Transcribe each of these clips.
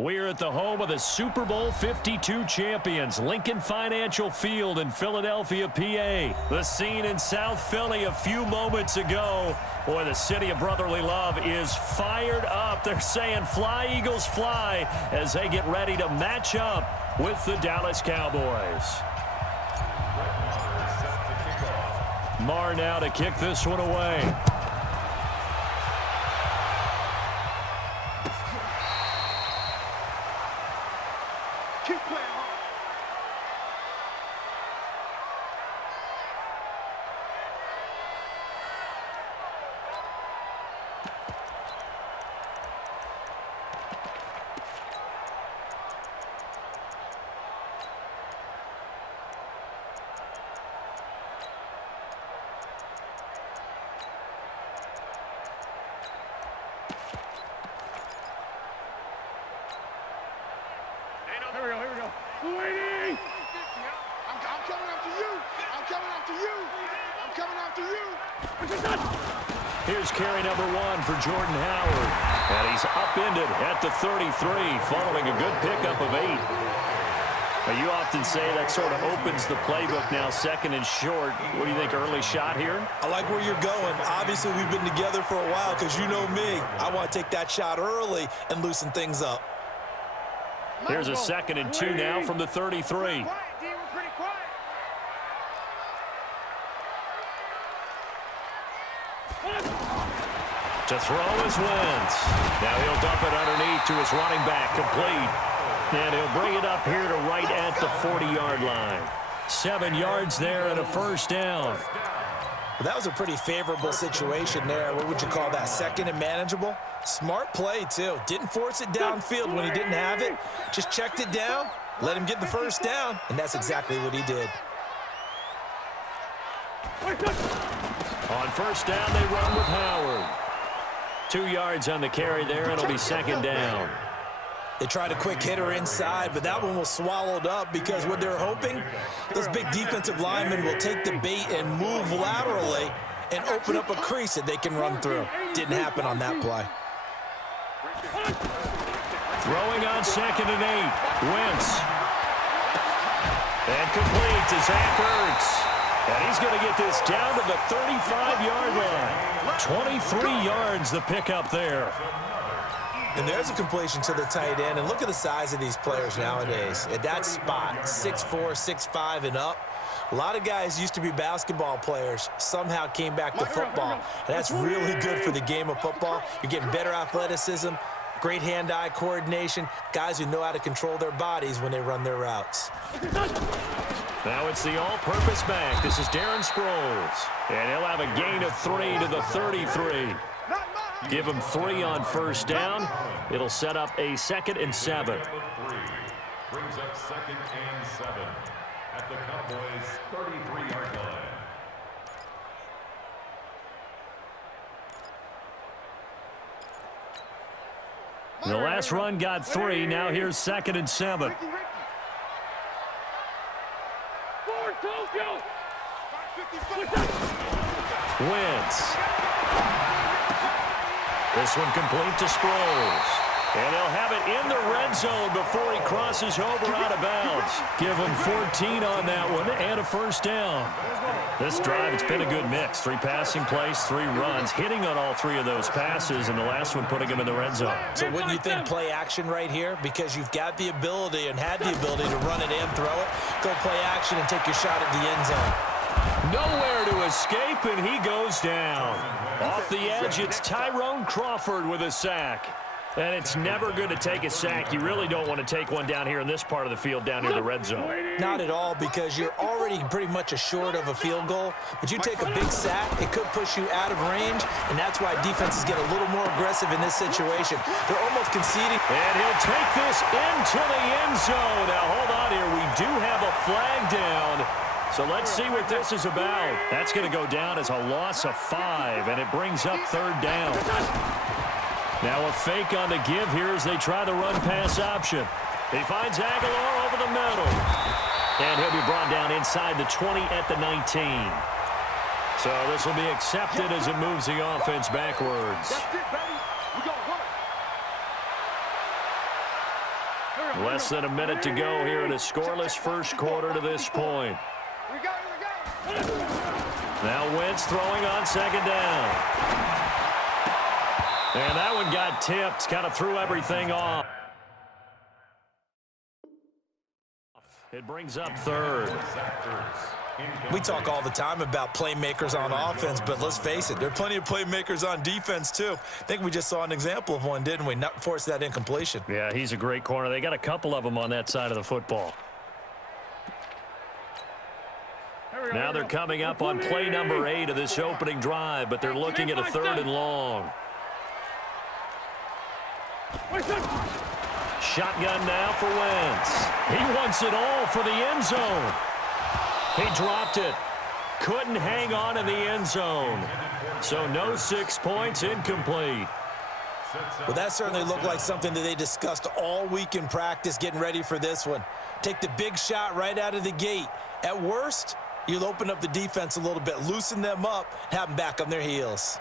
We're at the home of the Super Bowl 52 champions, Lincoln Financial Field in Philadelphia, PA. The scene in South Philly a few moments ago. Boy, the city of brotherly love is fired up. They're saying, "Fly, Eagles, fly," as they get ready to match up with the Dallas Cowboys. Marr now to kick this one away. Here's carry number 1 for Jordan Howard. And he's upended at the 33 following a good pickup of 8. Now, you often say that sort of opens the playbook now, second and short. What do you think, early shot here? I like where you're going. Obviously, we've been together for a while because you know me. I want to take that shot early and loosen things up. Here's a 2nd and 2 now from the 33. To throw is Wentz. Now he'll dump it underneath to his running back, complete. And he'll bring it up here to right at the 40-yard line. 7 yards there and a first down. Well, that was a pretty favorable situation there. What would you call that, second and manageable? Smart play, too. Didn't force it downfield when he didn't have it. Just checked it down, let him get the first down, and that's exactly what he did. On first down, they run with Howard. 2 yards on the carry there, and it'll be second down. They tried a quick hitter inside, but that one was swallowed up because what they're hoping, those big defensive linemen will take the bait and move laterally and open up a crease that they can run through. Didn't happen on that play. Throwing on 2nd and 8. Wentz. And complete to Zach Ertz. And he's going to get this down to the 35-yard line. 23 yards the pickup there. And there's a completion to the tight end. And look at the size of these players nowadays. At that spot, 6'4", 6'5", and up. A lot of guys used to be basketball players, somehow came back to football. And that's really good for the game of football. You're getting better athleticism, great hand-eye coordination, guys who know how to control their bodies when they run their routes. Now it's the all-purpose back. This is Darren Sproles. And he'll have a gain of 3 to the 33. Give him 3 on first down. It'll set up a 2nd and 7. Brings up 2nd and 7 at the Cowboys' 33-yard line. The last run got 3. Now here's 2nd and 7. Wentz. This one complete to Sproles. And they'll have it in the red zone before he crosses over out of bounds. Give him 14 on that one and a first down. This drive, it's been a good mix. 3 passing plays, 3 runs, hitting on all 3 of those passes, and the last one putting him in the red zone. So wouldn't you think play action right here? Because you've got the ability and had the ability to run it and throw it. Go play action and take your shot at the end zone. Nowhere to escape, and he goes down. Off the edge, it's Tyrone Crawford with a sack. And it's never good to take a sack. You really don't want to take one down here in this part of the field, down near the red zone. Not at all, because you're already pretty much assured of a field goal. But you take a big sack, it could push you out of range, and that's why defenses get a little more aggressive in this situation. They're almost conceding. And he'll take this into the end zone. Now, hold on here. We do have a flag down. So let's see what this is about. That's going to go down as a loss of 5, and it brings up 3rd down. Now a fake on the give here as they try the run-pass option. He finds Aguilar over the middle. And he'll be brought down inside the 20 at the 19. So this will be accepted as it moves the offense backwards. Less than a minute to go here in a scoreless first quarter to this point. Now Wentz throwing on second down. And that one got tipped, kind of threw everything off. It brings up third. We talk all the time about playmakers on offense, but let's face it, there are plenty of playmakers on defense too. I think we just saw an example of one, didn't we? Not force that incompletion. Yeah, he's a great corner. They got a couple of them on that side of the football. Now they're coming up on play number 8 of this opening drive, but they're looking at a 3rd and long. Shotgun now for Wentz. He wants it all for the end zone. He dropped it. Couldn't hang on in the end zone. So no 6 points, incomplete. Well, that certainly looked like something that they discussed all week in practice getting ready for this one. Take the big shot right out of the gate. At worst, you'll open up the defense a little bit, loosen them up, have them back on their heels.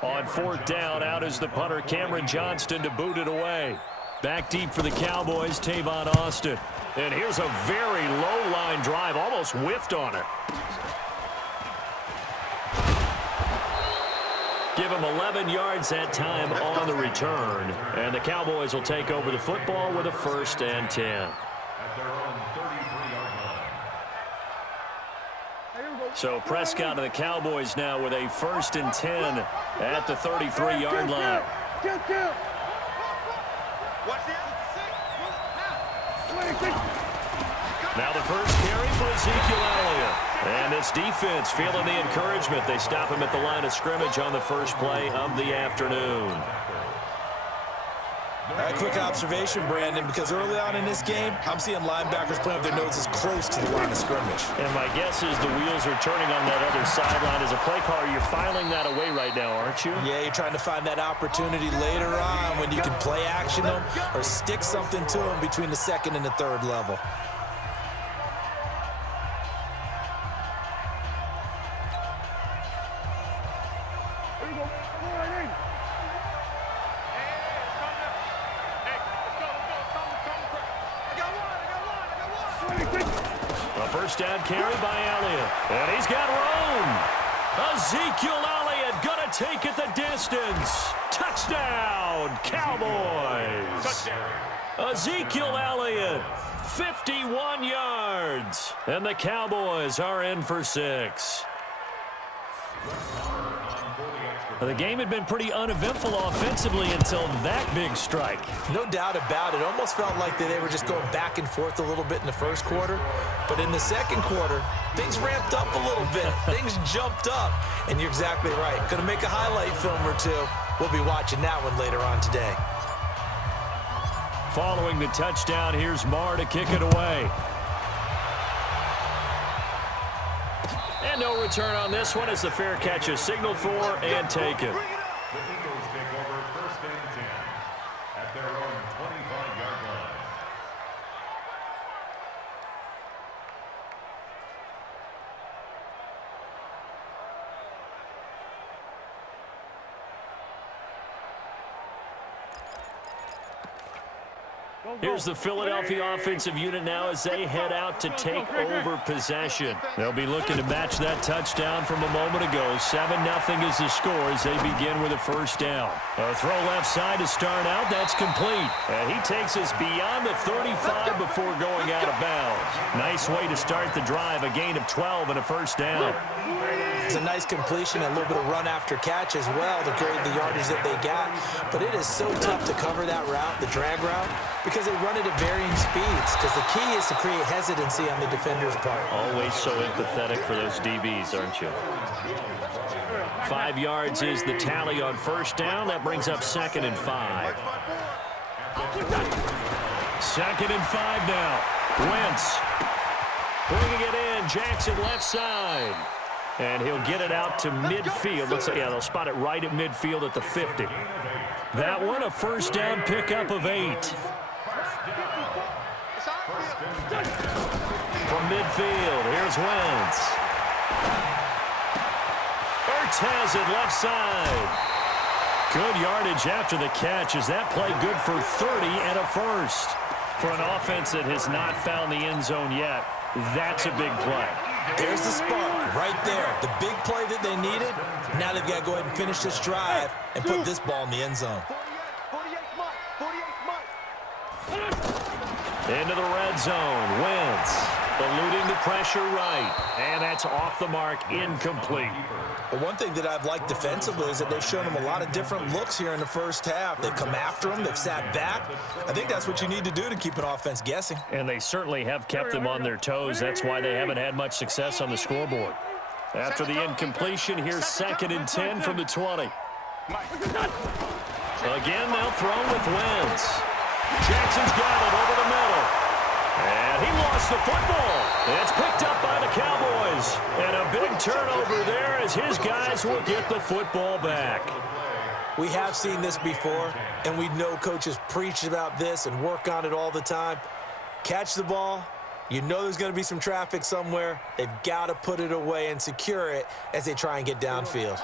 On 4th down, out is the punter, Cameron Johnston, to boot it away. Back deep for the Cowboys, Tavon Austin. And here's a very low-line drive, almost whiffed on it. Give him 11 yards that time on the return. And the Cowboys will take over the football with a 1st and 10. At their own 33-yard line. So Prescott and the Cowboys now with a 1st and 10 at the 33-yard line. Now the first carry for Ezekiel Elliott. And this defense feeling the encouragement. They stop him at the line of scrimmage on the first play of the afternoon. A quick observation, Brandon, because early on in this game, I'm seeing linebackers playing with their noses close to the line of scrimmage. And my guess is the wheels are turning on that other sideline. As a play caller, you're filing that away right now, aren't you? Yeah, you're trying to find that opportunity later on when you can play action them or stick something to them between the 2nd and the 3rd level. First down carry by Elliott. And he's got room. Ezekiel Elliott going to take it the distance. Touchdown, Cowboys. Touchdown. Ezekiel Elliott, 51 yards. And the Cowboys are in for 6. The game had been pretty uneventful offensively until that big strike. No doubt about it. Almost felt like they were just going back and forth a little bit in the first quarter. But in the second quarter, things ramped up a little bit. Things jumped up. And you're exactly right. Going to make a highlight film or two. We'll be watching that one later on today. Following the touchdown, here's Marr to kick it away. And no return on this one as the fair catch is signaled for and taken. The Eagles take over 1st and 10 at their own 25-yard line. Here's the Philadelphia offensive unit now as they head out to take over possession. They'll be looking to match that touchdown from a moment ago. 7-0 is the score as they begin with a 1st down. A throw left side to start out. That's complete. And he takes us beyond the 35 before going out of bounds. Nice way to start the drive. A gain of 12 and a 1st down. It's a nice completion and a little bit of run after catch as well to create the yardage that they got. But it is so tough to cover that route, the drag route, because they run it at varying speeds. Because the key is to create hesitancy on the defender's part. Always so empathetic for those DBs, aren't you? 5 yards is the tally on 1st down. That brings up 2nd and 5. 2nd and 5 now. Wentz bringing it in. Jackson left side. And he'll get it out to midfield. Looks like, yeah, they'll spot it right at midfield at the 50. That one, a 1st down pickup of 8. From midfield, here's Wentz. has it left side. Good yardage after the catch. Is that play good for 30 and a first? For an offense that has not found the end zone yet, that's a big play. There's the spark right there. The big play that they needed. Now they've got to go ahead and finish this drive and put this ball in the end zone. Into the red zone. Wentz eluding the pressure right. And that's off the mark, incomplete. But one thing that I've liked defensively is that they've shown them a lot of different looks here in the first half. They've come after them. They've sat back. I think that's what you need to do to keep an offense guessing. And they certainly have kept them on their toes. That's why they haven't had much success on the scoreboard. After the incompletion, here's 2nd and 10 from the 20. Again, they'll throw with Wentz. Jackson's got it over the middle. And he lost the football. It's picked up by the Cowboys. And a big turnover there as his guys will get the football back. We have seen this before, and we know coaches preach about this and work on it all the time. Catch the ball. You know there's going to be some traffic somewhere. They've got to put it away and secure it as they try and get downfield.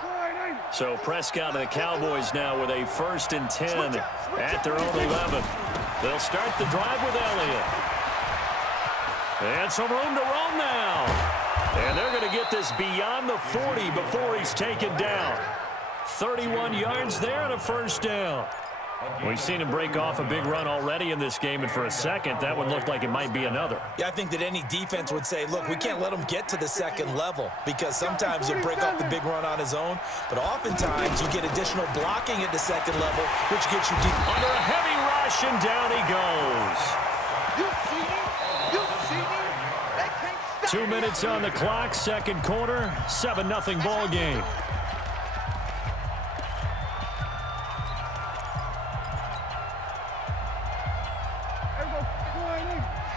So Prescott and the Cowboys now with a 1st and 10 at their own 11. They'll start the drive with Elliott. And some room to roam now. And they're going to get this beyond the 40 before he's taken down. 31 yards there and a 1st down. We've seen him break off a big run already in this game, and for a second, that one looked like it might be another. Yeah, I think that any defense would say, look, we can't let him get to the 2nd level because sometimes he'll break off the big run on his own, but oftentimes you get additional blocking at the 2nd level, which gets you deep. Under a heavy rush, and down he goes. 2 minutes on the clock, 2nd quarter, 7-0 ball game.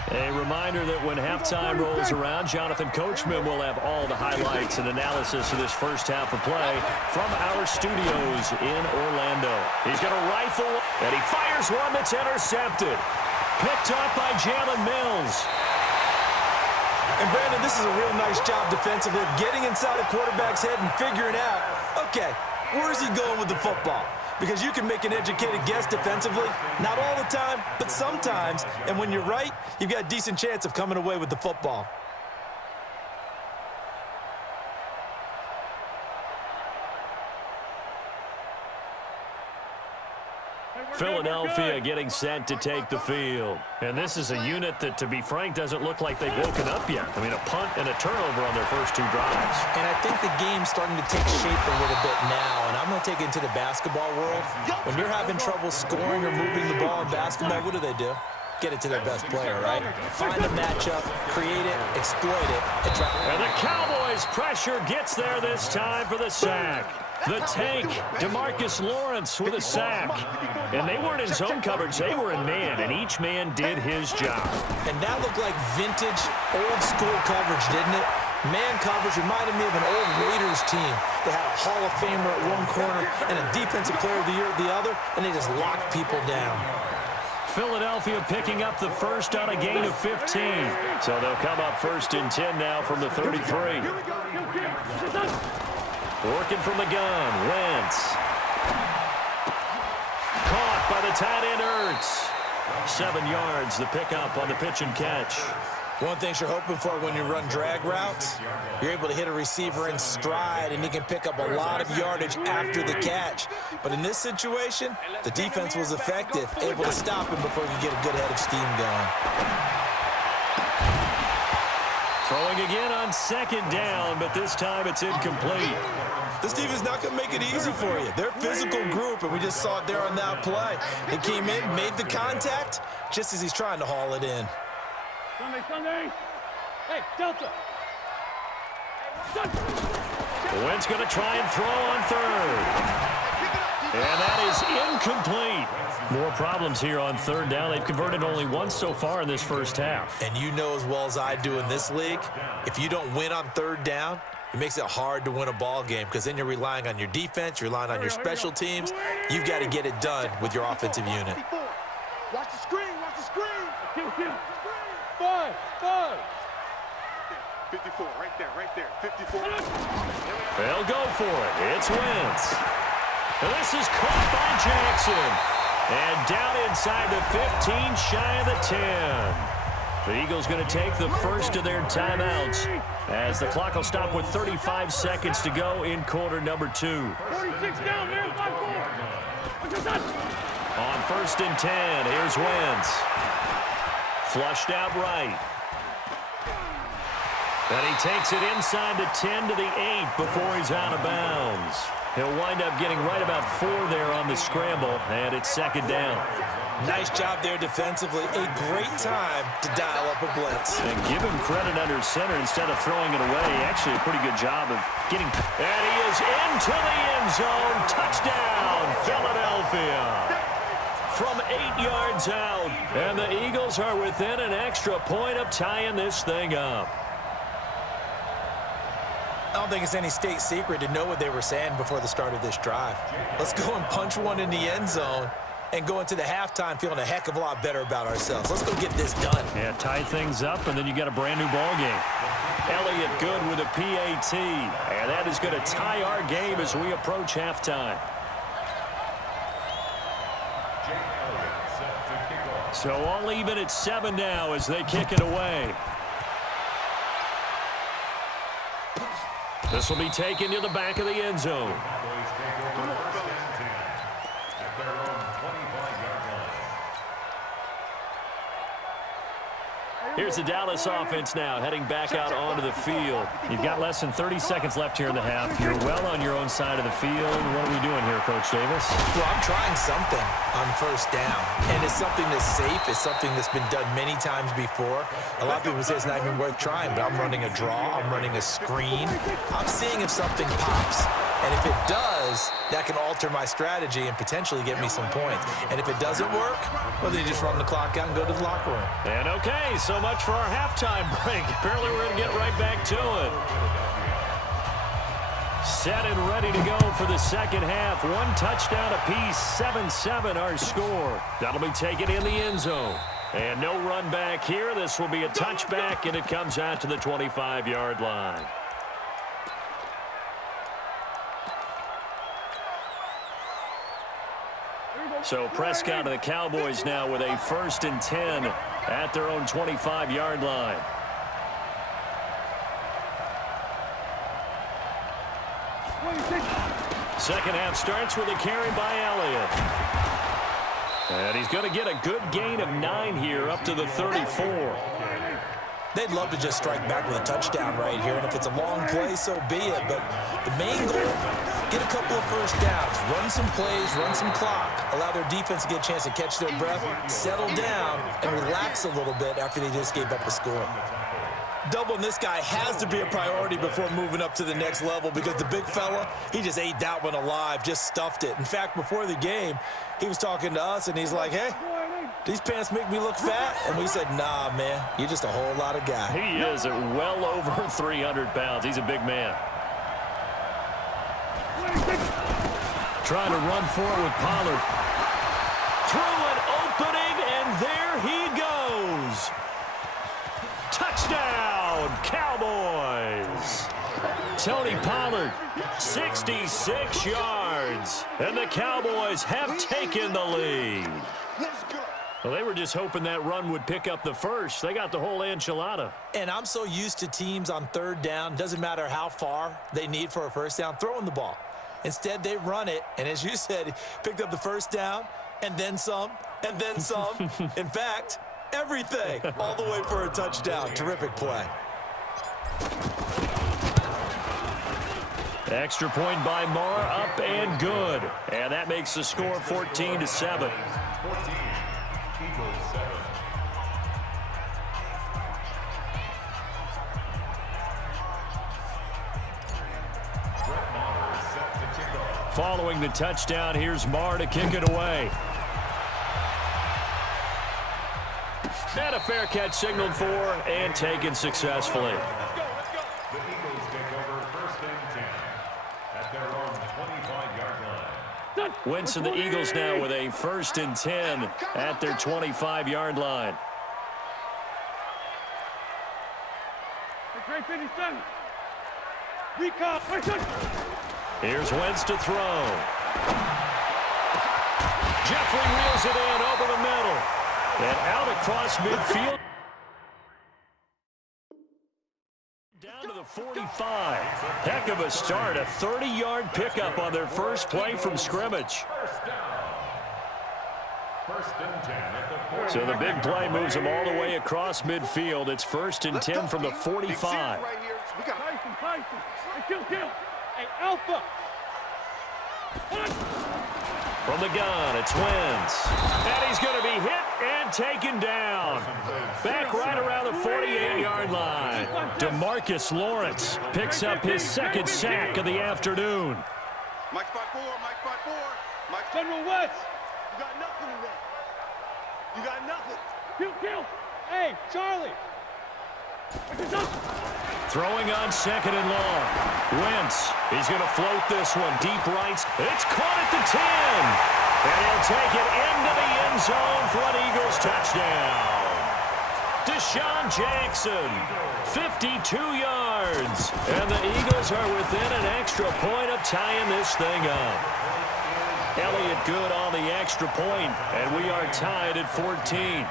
A reminder that when halftime rolls around, Jonathan Coachman will have all the highlights and analysis of this first half of play from our studios in Orlando. He's got a rifle, and he fires one that's intercepted. Picked up by Jalen Mills. And, Brandon, this is a real nice job defensively of getting inside a quarterback's head and figuring out, okay, where is he going with the football? Because you can make an educated guess defensively. Not all the time, but sometimes. And when you're right, you've got a decent chance of coming away with the football. Philadelphia getting set to take the field. And this is a unit that, to be frank, doesn't look like they've woken up yet. I mean, a punt and a turnover on their first 2 drives. And I think the game's starting to take shape a little bit now. And I'm going to take it into the basketball world. When you're having trouble scoring or moving the ball in basketball, what do? Get it to their best player, right? Find a matchup, create it, exploit it, and try. And the Cowboys' pressure gets there this time for the sack. The tank, DeMarcus Lawrence with a sack. And they weren't in zone coverage, they were in man, and each man did his job. And that looked like vintage, old-school coverage, didn't it? Man coverage reminded me of an old Raiders team. They had a Hall of Famer at one corner and a Defensive Player of the Year at the other, and they just locked people down. Philadelphia picking up the first on a gain of 15. So they'll come up 1st and 10 now from the 33. Working from the gun, Wentz. Caught by the tight end, Ertz. 7 yards, the pickup on the pitch and catch. One thing you're hoping for when you run drag routes, you're able to hit a receiver in stride, and he can pick up a lot of yardage after the catch. But in this situation, the defense was effective, able to stop him before he could get a good head of steam going. Throwing again on 2nd down, but this time it's incomplete. This defense is not going to make it easy for you. They're a physical group, and we just saw it there on that play. They came in, made the contact, just as he's trying to haul it in. Sunday. Hey, Delta. Wentz going to try and throw on 3rd. And that is incomplete. More problems here on 3rd down. They've converted only once so far in this first half. And you know as well as I do in this league, if you don't win on 3rd down, it makes it hard to win a ball game because then you're relying on your defense, you're relying on your special teams. You've got to get it done with your offensive unit. Watch the screen, watch the screen. Five. 54, right there, 54. They'll go for it. It's Wentz. And this is caught by Jackson. And down inside the 15, shy of the 10. The Eagles going to take the first of their timeouts as the clock will stop with 35 seconds to go in quarter number 2. 46 down, man. 5-4. On 1st and 10, here's Wentz. Flushed out right. And he takes it inside the 10 to the 8 before he's out of bounds. He'll wind up getting right about 4 there on the scramble, and it's 2nd down. Nice job there defensively. A great time to dial up a blitz. And give him credit under center instead of throwing it away. Actually, a pretty good job of getting... And he is into the end zone. Touchdown, Philadelphia. From 8 yards out. And the Eagles are within an extra point of tying this thing up. I don't think it's any state secret to know what they were saying before the start of this drive. Let's go and punch one in the end zone and go into the halftime feeling a heck of a lot better about ourselves. Let's go get this done. Yeah, tie things up, and then you get a brand-new ball game. Elliott good with a PAT, and that is going to tie our game as we approach halftime. So all even at 7 now as they kick it away. This will be taken to the back of the end zone. Here's the Dallas offense now heading back out onto the field. You've got less than 30 seconds left here in the half. You're well on your own side of the field. What are we doing here, Coach Davis? Well, I'm trying something on 1st down, and it's something that's safe. It's something that's been done many times before. A lot of people say it's not even worth trying, but I'm running a draw. I'm running a screen. I'm seeing if something pops. And if it does, that can alter my strategy and potentially get me some points. And if it doesn't work, well, then you just run the clock out and go to the locker room. And okay, so much for our halftime break. Apparently we're going to get right back to it. Set and ready to go for the second half. 1 touchdown apiece, 7-7 our score. That'll be taken in the end zone. And no run back here. This will be a touchback, and it comes out to the 25-yard line. So Prescott and the Cowboys now with a 1st and 10 at their own 25-yard line. Second half starts with a carry by Elliott. And he's going to get a good gain of 9 here up to the 34. They'd love to just strike back with a touchdown right here, and if it's a long play, so be it. But the main goal, get a couple of first downs, run some plays, run some clock, allow their defense to get a chance to catch their breath, settle down, and relax a little bit after they just gave up a score. Doubling this guy has to be a priority before moving up to the next level because the big fella, he just ate that one alive, just stuffed it. In fact, before the game, he was talking to us, and he's like, hey, these pants make me look fat? And we said, nah, man, you're just a whole lot of guy. He is at well over 300 pounds. He's a big man. Trying to run forward with Pollard. Through an opening, and there he goes. Touchdown, Cowboys. Tony Pollard, 66 yards. And the Cowboys have taken the lead. Well, they were just hoping that run would pick up the first. They got the whole enchilada. And I'm so used to teams on 3rd down, doesn't matter how far they need for a first down, throwing the ball. Instead, they run it, and as you said, picked up the first down, and then some, and then some. In fact, everything, all the way for a touchdown. Terrific play. Extra point by Marr, up and good. And that makes the score 14-7. Following the touchdown, here's Marr to kick it away. And a fair catch signaled for and taken successfully. The Eagles take over 1st and 10 at their own 25-yard line. Wentz and the Eagles now with a 1st and 10 at their 25-yard line. 57. Recall. Here's Wentz to throw. Jeffrey reels it in over the middle. And out across midfield. Down to the 45. Heck of a start. A 30-yard pickup on their first play from scrimmage. First and 10 at the 40. So the big play moves them all the way across midfield. It's first and 10 from the 45. Tyson. Hey, kill. Hey, Alpha. From the gun, it's Wentz. And he's going to be hit and taken down. Back right around the 48-yard line. DeMarcus Lawrence picks up his second sack of the afternoon. Mike 5-4. Mike General West. You got nothing in there. You got nothing. Kill. Hey, Charlie. Throwing on second and long. Wentz, he's going to float this one. Deep rights. It's caught at the 10. And he'll take it into the end zone for an Eagles touchdown. Deshaun Jackson, 52 yards. And the Eagles are within an extra point of tying this thing up. Elliott good on the extra point, and we are tied at 14.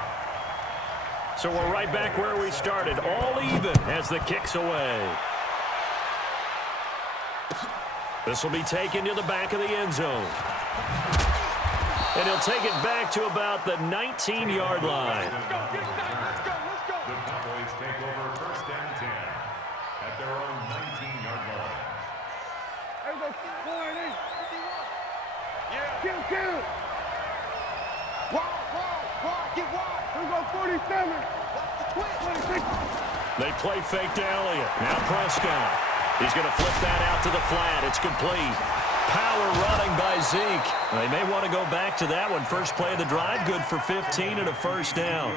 So we're right back where we started, all even as the kick's away. This will be taken to the back of the end zone. And he'll take it back to about the 19-yard line. The Cowboys take over first and 10 at their own 19-yard line. There we go. 4-8. Yeah. Kill. Wide. Get wide. Here we go, 47. They play fake to Elliott. Now Prescott. He's going to flip that out to the flat. It's complete. Power running by Zeke. They may want to go back to that one. First play of the drive, good for 15 and a first down.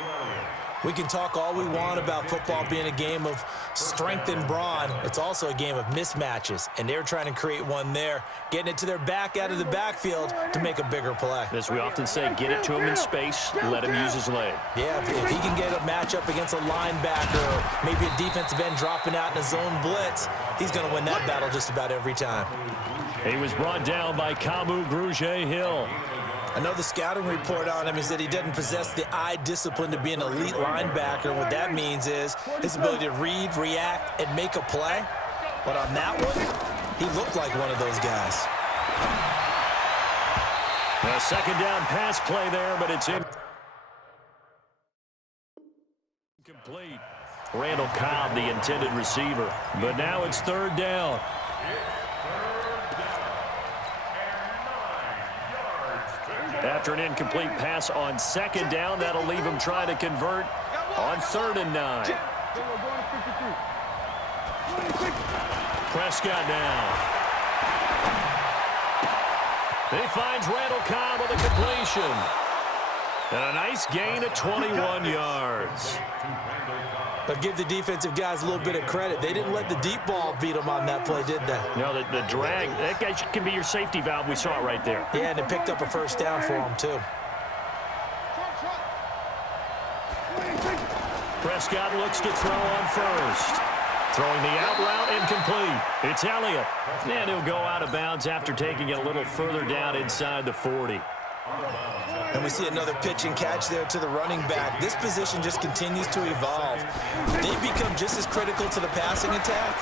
We can talk all we want about football being a game of strength and brawn. It's also a game of mismatches, and they're trying to create one there, getting it to their back out of the backfield to make a bigger play. As we often say, get it to him in space, let him use his leg. Yeah, if he can get a matchup against a linebacker or maybe a defensive end dropping out in a zone blitz, he's going to win that battle just about every time. He was brought down by Kamu Grugier-Hill. Another scouting report on him is that he doesn't possess the eye discipline to be an elite linebacker. What that means is his ability to read, react, and make a play. But on that one, he looked like one of those guys. A second down pass play there, but it's incomplete. Randall Cobb, the intended receiver. But now it's third down. After an incomplete pass on second down, that'll leave him trying to convert on 3rd and 9. Prescott now. He finds Randall Cobb with a completion. And a nice gain of 21 yards. But give the defensive guys a little bit of credit. They didn't let the deep ball beat them on that play, did they? No, the drag, that guy can be your safety valve. We saw it right there. Yeah, and it picked up a first down for him, too. Prescott looks to throw on first. Throwing the out route, incomplete. It's Elliott. And he'll go out of bounds after taking it a little further down inside the 40. And we see another pitch and catch there to the running back. This position just continues to evolve. They become just as critical to the passing attack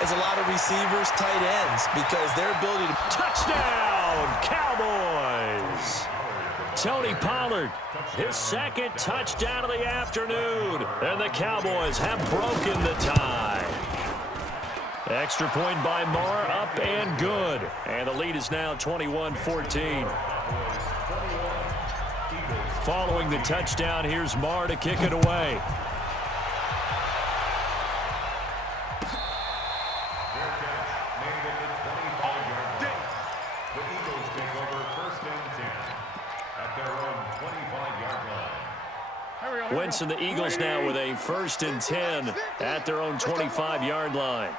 as a lot of receivers, tight ends, because their ability to... Touchdown, Cowboys! Tony Pollard, his second touchdown of the afternoon. And the Cowboys have broken the tie. Extra point by Marr, up and good. And the lead is now 21-14. Following the touchdown, here's Marr to kick it away. The Eagles take over first and 10 at their own 25-yard line. Wentz and the Eagles now with a first and 10 at their own 25-yard line.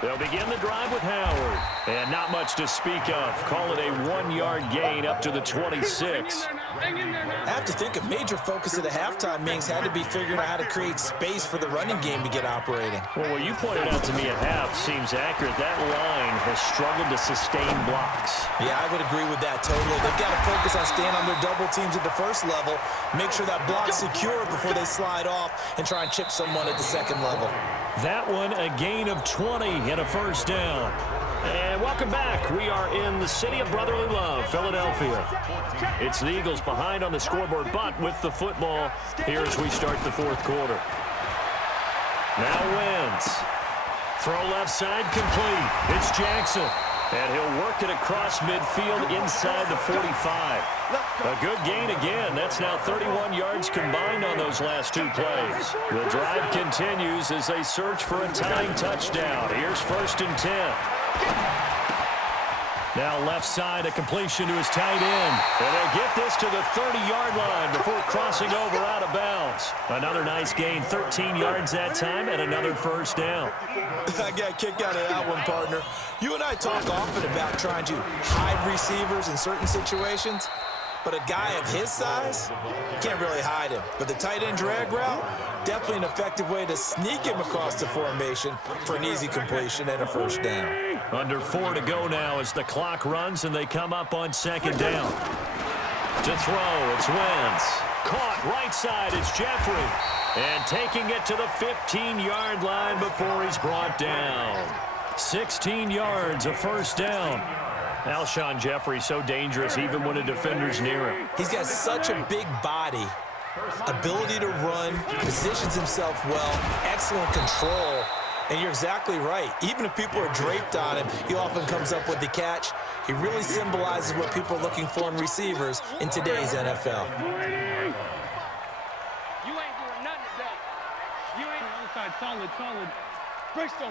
They'll begin the drive with Howard. And not much to speak of. Call it a 1-yard gain up to the 26. I have to think a major focus of the halftime meetings had to be figuring out how to create space for the running game to get operating. Well, what you pointed out to me at half seems accurate. That line has struggled to sustain blocks. Yeah, I would agree with that totally. They've got to focus on staying on their double teams at the first level, make sure that block's secure before they slide off and try and chip someone at the second level. That one a gain of 20 and a first down. And welcome back. We are in the city of brotherly love, Philadelphia. It's the Eagles behind on the scoreboard, but with the football here as we start the fourth quarter. Now Wentz. Throw left side complete. It's Jackson. And he'll work it across midfield inside the 45. A good gain again. That's now 31 yards combined on those last two plays. The drive continues as they search for a tying touchdown. Here's 1st and 10. Now left side, a completion to his tight end. And they'll get this to the 30-yard line before crossing over out of bounds. Another nice gain, 13 yards that time, and another first down. I got a kick out of that one, partner. You and I talk often about trying to hide receivers in certain situations, but a guy of his size, can't really hide him. But the tight end drag route, definitely an effective way to sneak him across the formation for an easy completion and a first down. Under 4 to go now as the clock runs and they come up on 2nd down. To throw, it's Wentz. Caught right side, it's Jeffrey. And taking it to the 15-yard line before he's brought down. 16 yards, a first down. Alshon Jeffrey so dangerous even when a defender's near him. He's got such a big body, ability to run, positions himself well, excellent control. And you're exactly right. Even if people are draped on him, he often comes up with the catch. He really symbolizes what people are looking for in receivers in today's NFL. You ain't doing nothing today. You ain't outside solid. Bristol.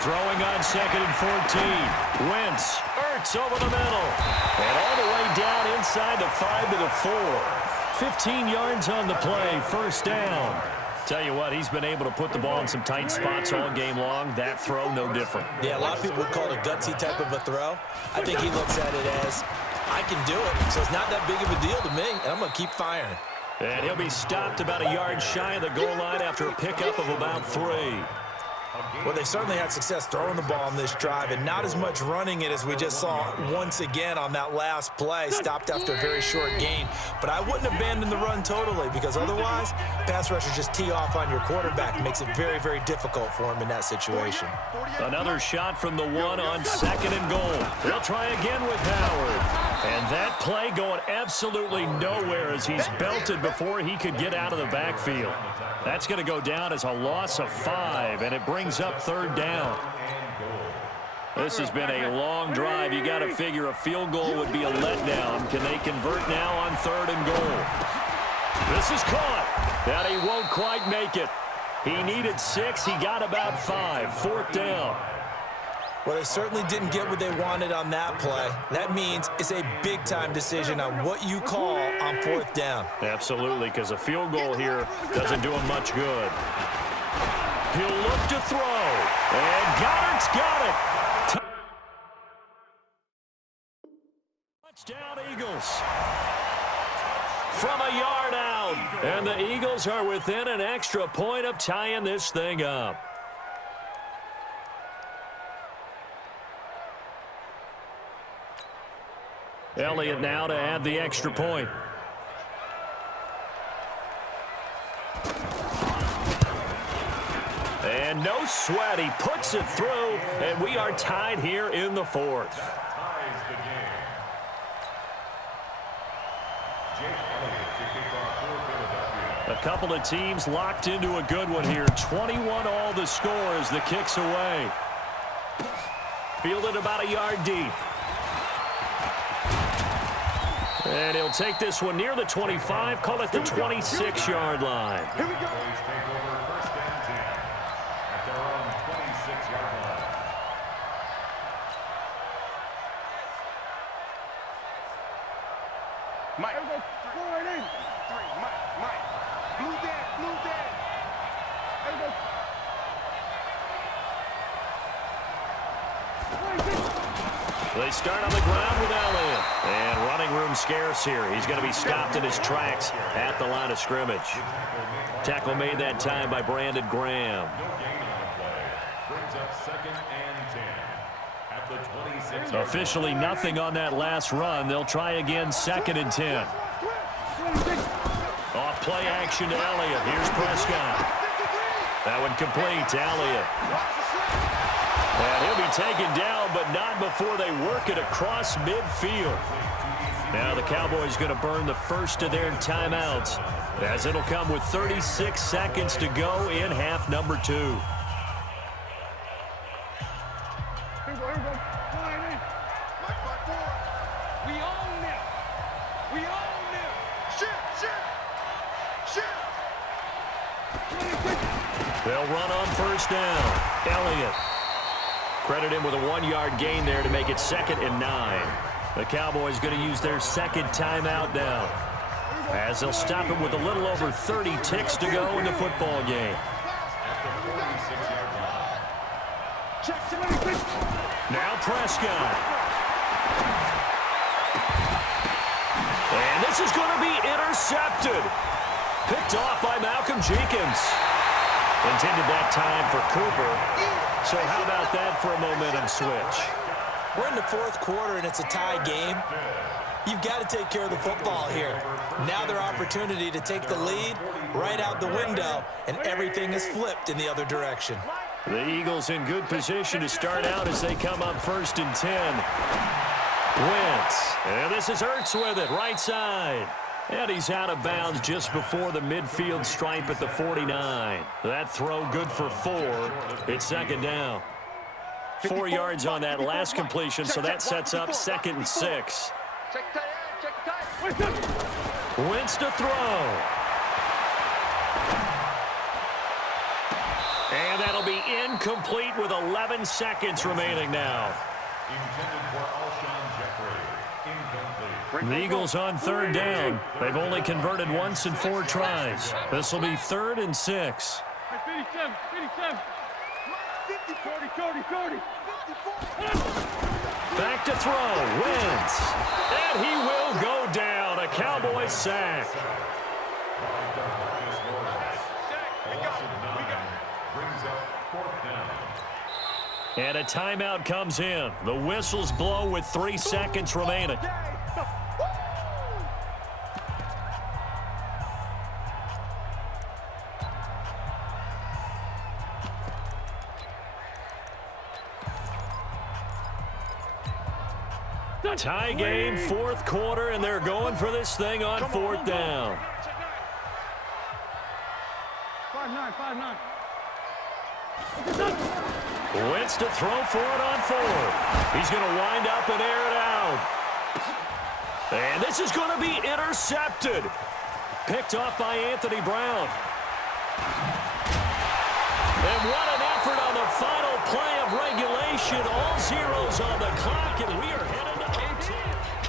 Throwing on 2nd and 14. Wentz, Ertz over the middle. And all the way down inside the 5 to the 4. 15 yards on the play, first down. Tell you what, he's been able to put the ball in some tight spots all game long. That throw, no different. Yeah, a lot of people would call it a gutsy type of a throw. I think he looks at it as, I can do it, so it's not that big of a deal to me, and I'm going to keep firing. And he'll be stopped about a yard shy of the goal line after a pickup of about 3. Well, they certainly had success throwing the ball on this drive and not as much running it as we just saw once again on that last play. Stopped after a very short gain. But I wouldn't abandon the run totally because otherwise, pass rushers just tee off on your quarterback. It makes it very, very difficult for him in that situation. Another shot from the 1 on 2nd and goal. They'll try again with Howard. And that play going absolutely nowhere as he's belted before he could get out of the backfield. That's going to go down as a loss of 5, and it brings up 3rd down. This has been a long drive. You got to figure a field goal would be a letdown. Can they convert now on 3rd and goal? This is caught. That he won't quite make it. He needed 6. He got about 5. 4th down. Well, they certainly didn't get what they wanted on that play. That means it's a big-time decision on what you call on 4th down. Absolutely, because a field goal here doesn't do him much good. He'll look to throw, and Goddard's got it. Touchdown, Eagles. From a yard out, and the Eagles are within an extra point of tying this thing up. Elliott now to add the extra point. And no sweat. He puts it through, and we are tied here in the 4th. A couple of teams locked into a good one here. 21 all the score as the kick's away. Fielded about a yard deep. And he'll take this one near the 25, call it the 26-yard line. Here we go. Take over 1st and 10 at their own 26-yard line. Mike. Forward in. 3, Mike. Blue dead. There we go. They start on the ground with Elliott. And running room scarce here. He's going to be stopped in his tracks at the line of scrimmage. Tackle made that time by Brandon Graham. Brings up 2nd and 10 at the 26. Officially nothing on that last run. They'll try again 2nd and 10. Off play action to Elliott. Here's Prescott. That one complete to Elliott. And he'll be taken down, but not before they work it across midfield. Now the Cowboys going to burn the first of their timeouts, as it'll come with 36 seconds to go in half number 2. Here we go. We own them. We own them. Shit. They'll run on first down. Elliott. Credit him with a 1-yard gain there to make it 2nd and 9. The Cowboys going to use their second timeout now, as they'll stop him with a little over 30 ticks to go in the football game. Now Prescott. And this is going to be intercepted. Picked off by Malcolm Jenkins. Intended that time for Cooper. So how about that for a momentum switch? We're in the 4th quarter, and it's a tie game. You've got to take care of the football here. Now their opportunity to take the lead right out the window, and everything is flipped in the other direction. The Eagles in good position to start out as they come up 1st and 10. Wentz. And this is Ertz with it, right side. And he's out of bounds just before the midfield stripe at the 49. That throw good for 4. It's 2nd down. 4 yards on that last completion, so that sets up 2nd and 6. Wentz to throw. And that'll be incomplete with 11 seconds remaining now. Intended for Alshon Jeffrey. Incomplete. The Eagles on 3rd down. They've only converted once in 4 tries. This will be 3rd and 6. 57. 40. Back to throw. Wentz. And he will go down. A Cowboy sack. Brings up 4th down. And a timeout comes in. The whistles blow with 3 seconds remaining. Tie game, 4th quarter, and they're going for this thing on 4th down. 5-9. Wentz to throw for it on 4th. He's going to wind up and air it out. And this is going to be intercepted. Picked off by Anthony Brown. And what an effort on the final play of regulation. All zeros on the clock, and we are headed to OT.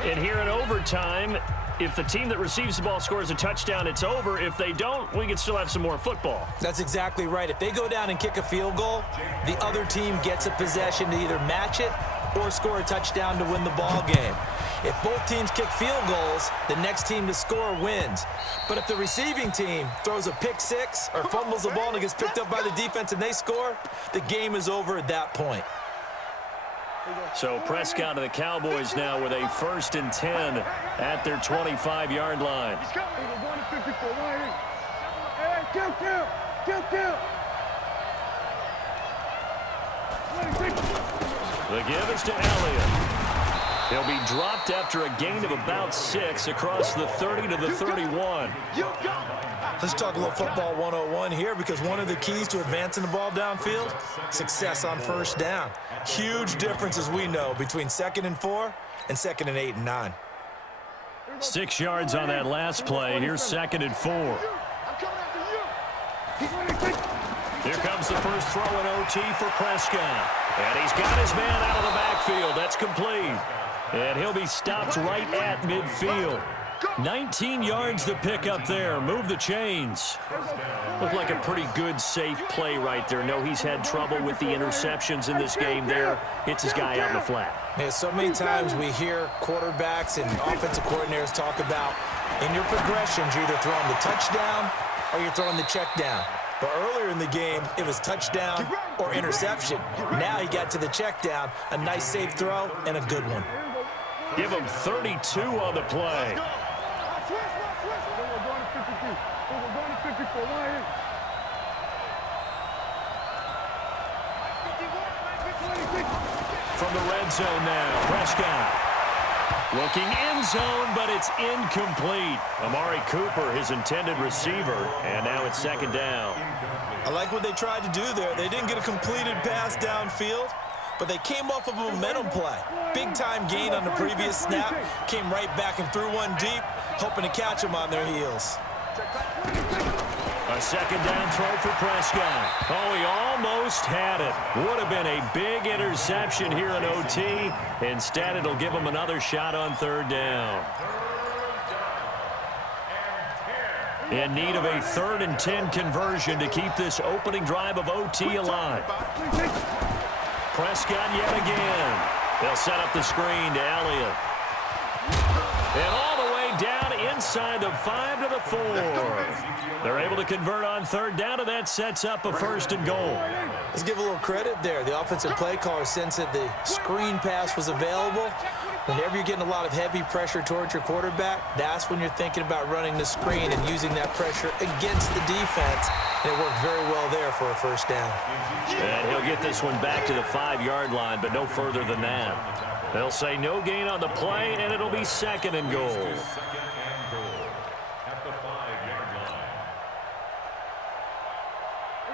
And here in overtime, if the team that receives the ball scores a touchdown, it's over. If they don't, we can still have some more football. That's exactly right. If they go down and kick a field goal, the other team gets a possession to either match it or score a touchdown to win the ball game. If both teams kick field goals, the next team to score wins. But if the receiving team throws a pick 6 or fumbles the ball and it gets picked up by the defense and they score, the game is over at that point. So Prescott of the Cowboys now with a 1st and 10 at their 25-yard line. The give is to Elliott. He'll be dropped after a gain of about 6 across the 30 to the 31. Let's talk a little football 101 here, because one of the keys to advancing the ball downfield, success on 1st down. Huge difference, as we know, between 2nd and 4 and 2nd and 8 and 9. 6 yards on that last play. Here's 2nd and 4. Here comes the first throw in OT for Prescott. And he's got his man out of the backfield. That's complete. And he'll be stopped right at midfield. 19 yards to pick up there. Move the chains. Looked like a pretty good, safe play right there. No, he's had trouble with the interceptions in this game there. Hits his guy out in the flat. Yeah, so many times we hear quarterbacks and offensive coordinators talk about in your progressions, you're either throwing the touchdown or you're throwing the check down. But earlier in the game, it was touchdown or interception. Now he got to the check down, a nice safe throw, and a good one. Give him 32 on the play. From the red zone now, Prescott. Looking end zone, but it's incomplete. Amari Cooper, his intended receiver, and now it's second down. I like what they tried to do there. They didn't get a completed pass downfield, but they came off of a momentum play. Big-time gain on the previous snap, came right back and threw one deep, hoping to catch them on their heels. A second down throw for Prescott. Oh, he almost had it. Would have been a big interception here in OT. Instead, it'll give him another shot on third down. In need of a 3rd and 10 conversion to keep this opening drive of OT alive. Prescott yet again. They'll set up the screen to Elliott. And all the way down inside the 5 to the 4. They're able to convert on third down, and that sets up a 1st and goal. Let's give a little credit there. The offensive play caller sensed that the screen pass was available. Whenever you're getting a lot of heavy pressure towards your quarterback, that's when you're thinking about running the screen and using that pressure against the defense. And it worked very well there for a 1st down. And he'll get this one back to the 5-yard line, but no further than that. They'll say no gain on the play, and it'll be 2nd and goal.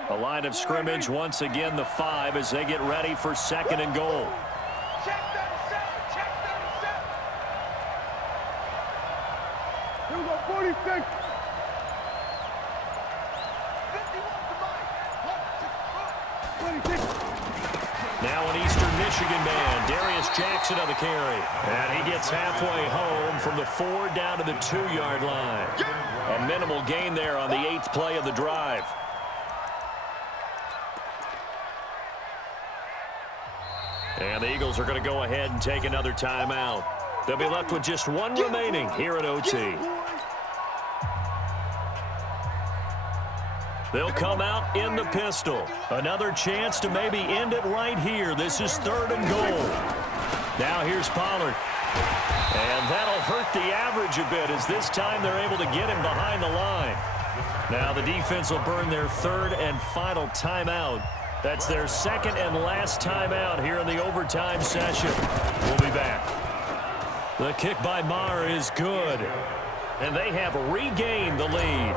A line of scrimmage, once again the 5 as they get ready for 2nd and goal. Check 37, check 37. Here we go, 46. 51 to 26. Now an Eastern Michigan man, Darius Jackson on the carry. And he gets halfway home from the 4 down to the 2-yard line. A minimal gain there on the 8th play of the drive. And the Eagles are going to go ahead and take another timeout. They'll be left with just one remaining here at OT. They'll come out in the pistol. Another chance to maybe end it right here. This is 3rd and goal. Now here's Pollard. And that'll hurt the average a bit as this time they're able to get him behind the line. Now the defense will burn their 3rd and final timeout. That's their 2nd and last timeout here in the overtime session. We'll be back. The kick by Maher is good. And they have regained the lead.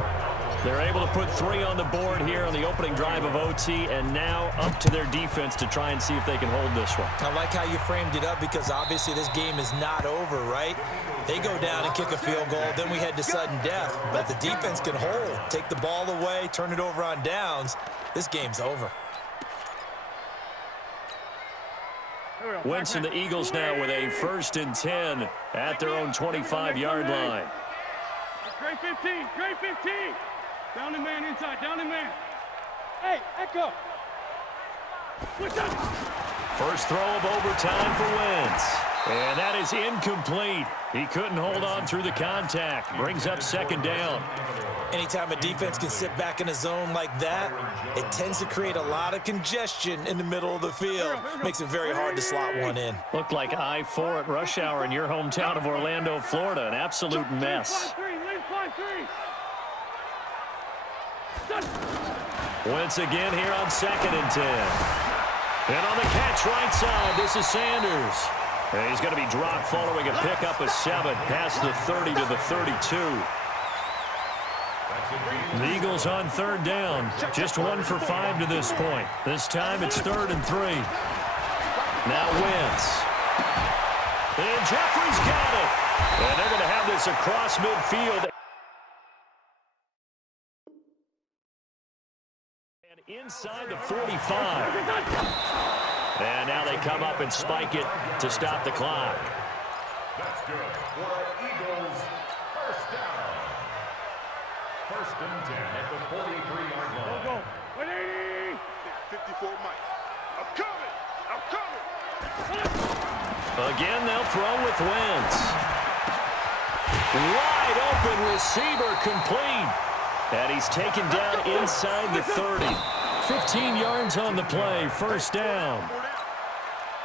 They're able to put 3 on the board here on the opening drive of OT, and now up to their defense to try and see if they can hold this one. I like how you framed it up because obviously this game is not over, right? They go down and kick a field goal, then we head to sudden death. But the defense can hold, take the ball away, turn it over on downs. This game's over. Wentz and the Eagles now with a 1st and 10 at their own 25-yard line. Great 15, great 15. Down the man inside, down the man. Hey, echo. What's up? First throw of overtime for Wentz. And that is incomplete. He couldn't hold on through the contact. Brings up 2nd down. Anytime a defense can sit back in a zone like that, it tends to create a lot of congestion in the middle of the field. Makes it very hard to slot one in. Looked like I-4 at rush hour in your hometown of Orlando, Florida. An absolute mess. Wentz again here on 2nd and 10. And on the catch right side, this is Sanders. And he's going to be dropped following a pickup of 7 past the 30 to the 32. The Eagles on 3rd down. Just 1 for 5 to this point. This time it's 3rd and 3. Now Wentz. And Jeffrey's got it. And they're going to have this across midfield. And inside the 45. And now they come up and spike it to stop the clock. That's good for Eagles First and 10 at the 43-yard line. Go. 180. 54 Mike. I'm coming. I'm coming. Again, they'll throw with Wentz. Wide open receiver complete. And he's taken down inside the 30. 15 yards on the play, first down.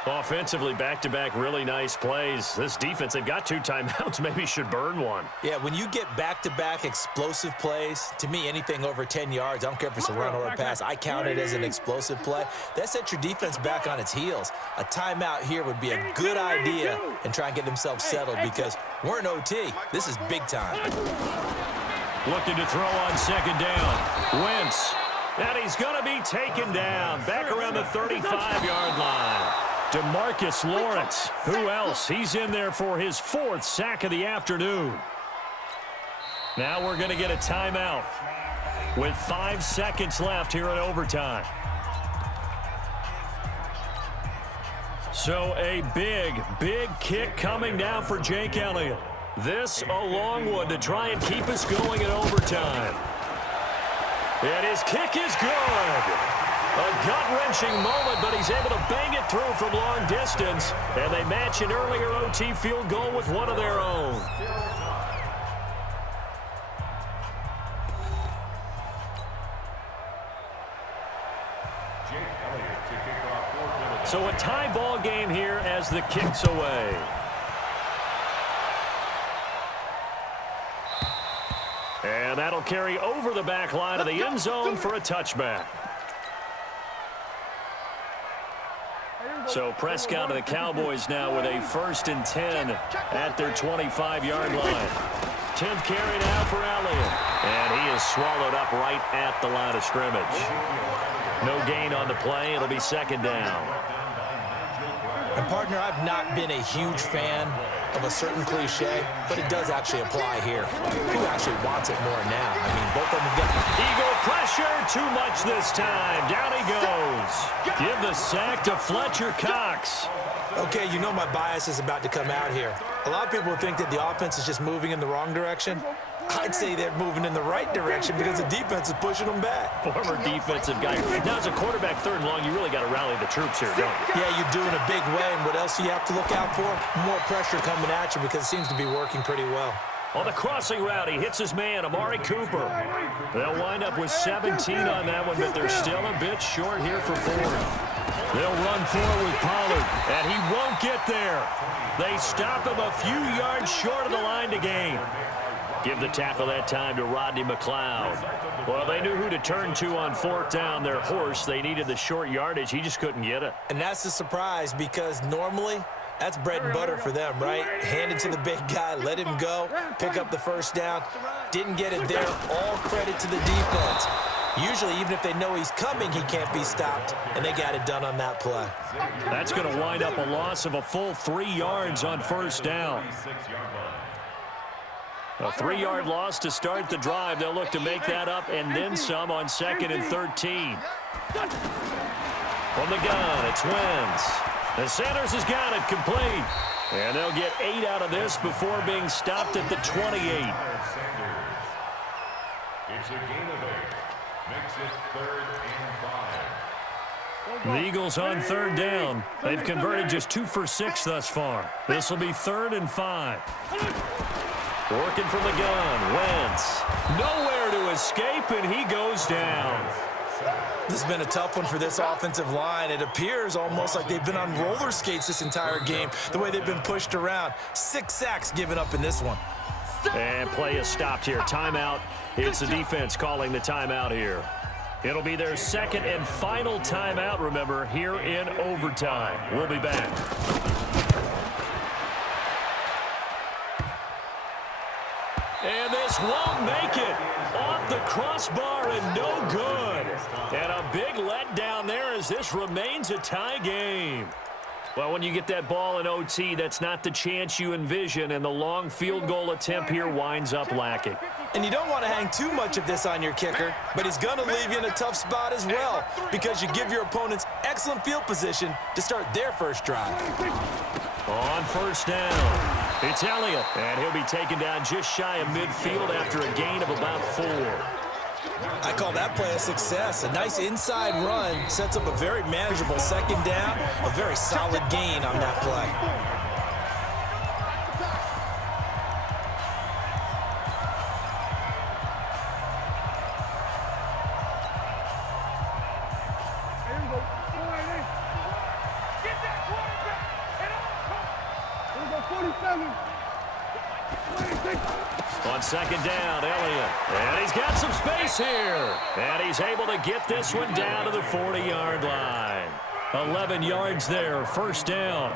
Offensively, back-to-back really nice plays. This defense, they've got 2 timeouts, maybe should burn one. Yeah, when you get back-to-back explosive plays, to me, anything over 10 yards, I don't care if it's a run or a pass, I count it as an explosive play. That sets your defense back on its heels. A timeout here would be a good idea and try and get themselves settled because we're in OT. This is big time. Looking to throw on second down. Wentz. And he's going to be taken down back around the 35-yard line. DeMarcus Lawrence. Who else? He's in there for his 4th sack of the afternoon. Now we're going to get a timeout with 5 seconds left here in overtime. So a big kick coming now for Jake Elliott. This a long one to try and keep us going in overtime. And his kick is good. A gut-wrenching moment, but he's able to bang it through from long distance. And they match an earlier OT field goal with one of their own. So a tie ball game here as the kick's away. And that'll carry over the back line of the end zone for a touchback. So Prescott and the Cowboys now with a 1st and 10 at their 25-yard line. 10th carry now for Elliott. And he is swallowed up right at the line of scrimmage. No gain on the play. It'll be second down. And, partner, I've not been a huge fan of a certain cliche, but it does actually apply here. Who actually wants it more now? I mean, both of them have got Eagle pressure, too much this time. Down he goes. Give the sack to Fletcher Cox. Okay, you know my bias is about to come out here. A lot of people think that the offense is just moving in the wrong direction. I'd say they're moving in the right direction because the defense is pushing them back. Former defensive guy. Now, as a quarterback, 3rd and long, you really got to rally the troops here, don't you? Yeah, you do in a big way, and what else do you have to look out for? More pressure coming at you because it seems to be working pretty well. On the crossing route, he hits his man, Amari Cooper. They'll wind up with 17 on that one, but they're still a bit short here for 4th. They'll run forward with Pollard, and he won't get there. They stop him a few yards short of the line to gain. Give the tackle that time to Rodney McLeod. Well, they knew who to turn to on 4th down. Their horse, they needed the short yardage. He just couldn't get it. And that's a surprise because normally that's bread and butter for them, right? Hand it to the big guy, let him go, pick up the 1st down. Didn't get it there. All credit to the defense. Usually, even if they know he's coming, he can't be stopped, and they got it done on that play. That's going to wind up a loss of a full 3 yards on 1st down. A 3-yard loss to start the drive. They'll look to make that up and then some on 2nd and 13. From the gun, it's Wentz. And Sanders has got it complete. And they'll get 8 out of this before being stopped at the 28. It's a gain of 8. Makes it 3rd and 5. The Eagles on 3rd down. They've converted just 2 for 6 thus far. This will be 3rd and 5. Working from the gun, Wentz. Nowhere to escape, and he goes down. This has been a tough one for this offensive line. It appears almost like they've been on roller skates this entire game, the way they've been pushed around. 6 sacks given up in this one. And play is stopped here. Timeout. It's the defense calling the timeout here. It'll be their 2nd and final timeout, remember, here in overtime. We'll be back. And this won't make it. Off the crossbar and no good. And a big letdown there as this remains a tie game. Well, when you get that ball in OT, that's not the chance you envision, and the long field goal attempt here winds up lacking. And you don't want to hang too much of this on your kicker, but he's going to leave you in a tough spot as well because you give your opponents excellent field position to start their first drive. On first down, it's Elliott, and he'll be taken down just shy of midfield after a gain of about 4. I call that play a success. A nice inside run sets up a very manageable second down, a very solid gain on that play. On second down, Elliott. And he's got some space here. And he's able to get this one down to the 40-yard line. 11 yards there, first down.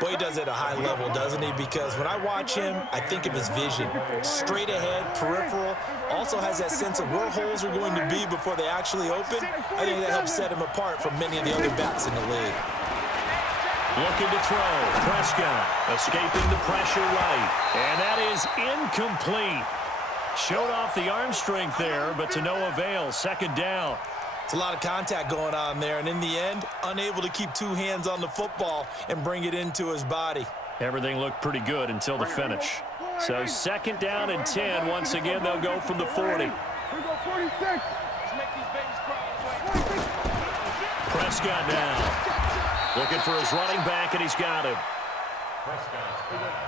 Boy, he does it at a high level, doesn't he? Because when I watch him, I think of his vision. Straight ahead, peripheral. Also has that sense of where holes are going to be before they actually open. I think that helps set him apart from many of the other backs in the league. Looking to throw. Prescott escaping the pressure right. And that is incomplete. Showed off the arm strength there, but to no avail. Second down. It's a lot of contact going on there, and in the end, unable to keep two hands on the football and bring it into his body. Everything looked pretty good until the finish. So second down and 10. Once again, they'll go from the 40. Prescott now. Looking for his running back, and he's got him.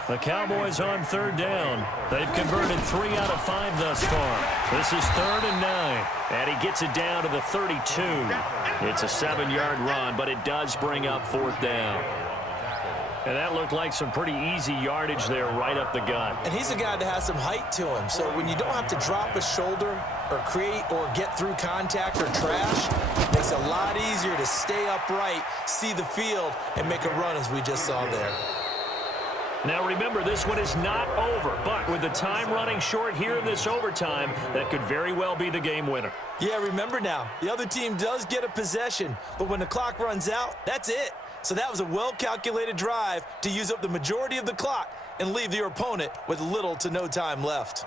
The Cowboys on third down. They've converted 3 out of 5 thus far. This is 3rd and 9, and he gets it down to the 32. It's a 7-yard run, but it does bring up 4th down. And that looked like some pretty easy yardage there right up the gut. And he's a guy that has some height to him, so when you don't have to drop a shoulder or create or get through contact or trash, it makes it a lot easier to stay upright, see the field, and make a run as we just saw there. Now remember, this one is not over, but with the time running short here in this overtime, that could very well be the game winner. Yeah, remember now, the other team does get a possession, but when the clock runs out, that's it. So that was a well-calculated drive to use up the majority of the clock and leave your opponent with little to no time left.